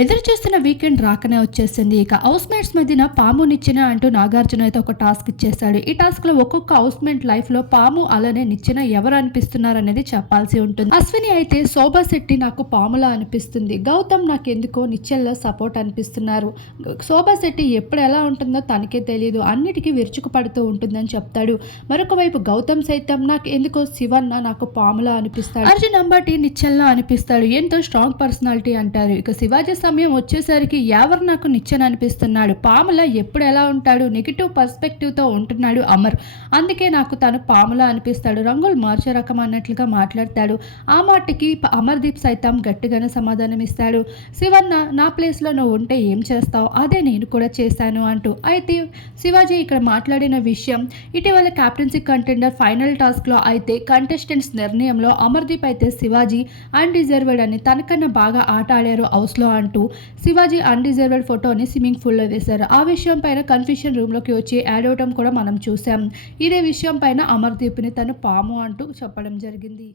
ఎదురు చూస్తున్న వీకెండ్ రాకనే వచ్చేసింది. ఇక హౌస్ మేట్స్ మధ్యన పాము నిచ్చెన అంటూ నాగార్జున అయితే ఒక టాస్క్ ఇచ్చేస్తాడు ఈ టాస్క్లో ఒక్కొక్క హౌస్ మేట్ లైఫ్లో పాము అలానే నిచ్చెన ఎవరు అనిపిస్తున్నారు అనేది చెప్పాల్సి ఉంటుంది. అశ్విని అయితే శోభా శెట్టి నాకు పాములా అనిపిస్తుంది. గౌతమ్ నాకు ఎందుకో నిచ్చెల్లో సపోర్ట్ అనిపిస్తున్నారు. శోభా శెట్టి ఎప్పుడు ఎలా ఉంటుందో తనకే తెలియదు అన్నిటికీ విరుచుకు పడుతూ ఉంటుందని చెప్తాడు. మరొక వైపు గౌతమ్ సైతం నాకు ఎందుకో శివన్న నాకు పాములా అనిపిస్తాడు. అర్జున్ అంబాటి నిచ్చెల్లో అనిపిస్తాడు. ఎంతో స్ట్రాంగ్ పర్సనాలిటీ అంటారు. ఇక శివాజీ సమయం వచ్చేసరికి ఎవరు నాకు నిచ్చెన అనిపిస్తున్నాడు? పాముల ఎప్పుడు ఎలా ఉంటాడు? నెగిటివ్ పర్స్పెక్టివ్తో ఉంటున్నాడు అమర్. అందుకే నాకు తను పాముల అనిపిస్తాడు. రంగులు మార్చే రకం అన్నట్లుగా మాట్లాడతాడు. ఆ మాటకి అమర్దీప్ సైతం గట్టిగానే సమాధానం ఇస్తాడు. శివన్న నా ప్లేస్లో నువ్వు ఉంటే ఏం చేస్తావు? అదే నేను కూడా చేశాను అంటూ. అయితే శివాజీ ఇక్కడ మాట్లాడిన విషయం ఇటీవల క్యాప్టెన్సీ కంటెండర్ ఫైనల్ టాస్క్లో అయితే కంటెస్టెంట్స్ నిర్ణయంలో అమర్దీప్ అయితే శివాజీ అన్డిజర్వ్డ్ అని తనకన్నా బాగా ఆట ఆడారు హౌస్లో అంటూ శివాజీ అన్డిజర్వ్డ్ ఫోటోని స్విమ్మింగ్ పూల్లో వేశారు. ఆ విషయం పైన కన్ఫ్యూషన్ రూమ్లోకి వచ్చి యాడ్ అవటం కూడా మనం చూసాం ఇదే విషయం పైన అమర్దీప్ని తను పాము అంటూ చెప్పడం జరిగింది.